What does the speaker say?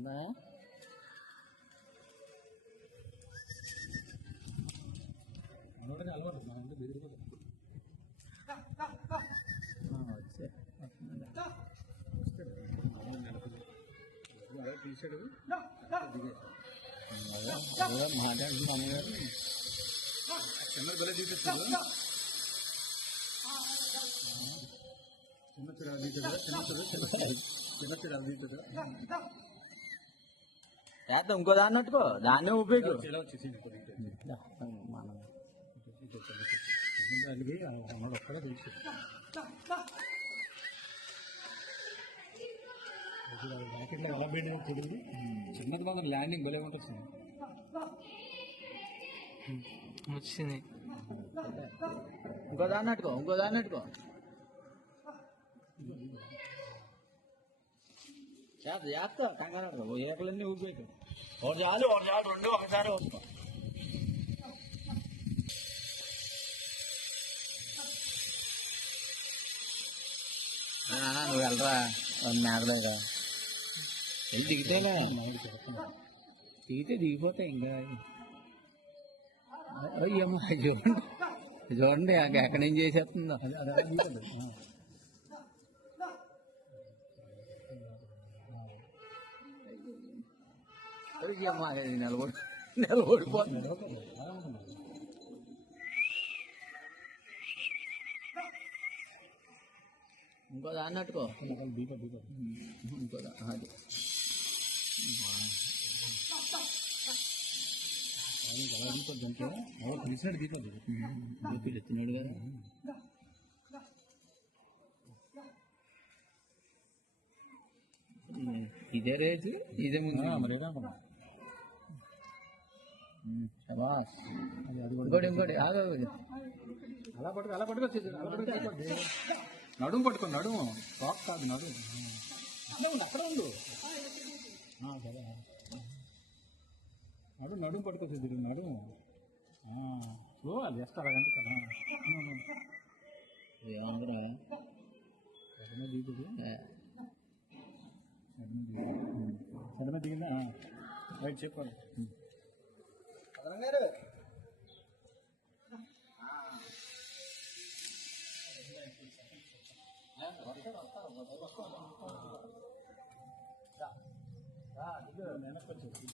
ఉందా? తీసాడు మాట్లాడుతున్నాను గారు చిన్న బల తీపిస్తాడు చిన్న చిరా తీసాడు చిన్న చిరా తీసాడు చేద్దాం ఇంకో దాన్ని నట్టుకో దాన్నే ఉపయోగం ఇలా వచ్చేసి మనం అలిగి అన్నాడు ఒక్కడ తెలుసు బ్యాకెట్లో ఎలా పెట్టిందో తెలియదు చిన్నది మాత్రం ల్యాండింగ్ భలే ఉంటుంది వచ్చింది ఇంకో దాన్ని నట్టుకో చేస్తా కంగారు ఏకలన్నీ ఊపిపోయి ఒకటి చాలు రెండు ఒకసారి వస్తా నువ్వు వెళ్ళరా మేకలేదా వెళ్ళి దిగితేగా దిగిపోతాయి ఇంకా అయ్యమ్మా చూడండి ఎక్కడి నుంచి చేసేస్తుందో అయ్యమ్మా నిలబడిపోతుంది ఇంకో దాన్ని నట్టుకో ఇంకో అది ఎత్తున్నాడు కదా ఇదే రేటు ఇదే ముందు ఇంకోటి అలా పట్టుకొచ్చేది నడుము పట్టుకో నడుము టాక్ కాదు నడుము అక్కడ ఉండు సరే నడుము పట్టుకొచ్చేది నడుము స్లో అది జస్ట్ అలాగంటే కదా దిగుతుంది సడన దిగిందా రైట్ చెప్పాలి వెనక్కి వచ్చేసి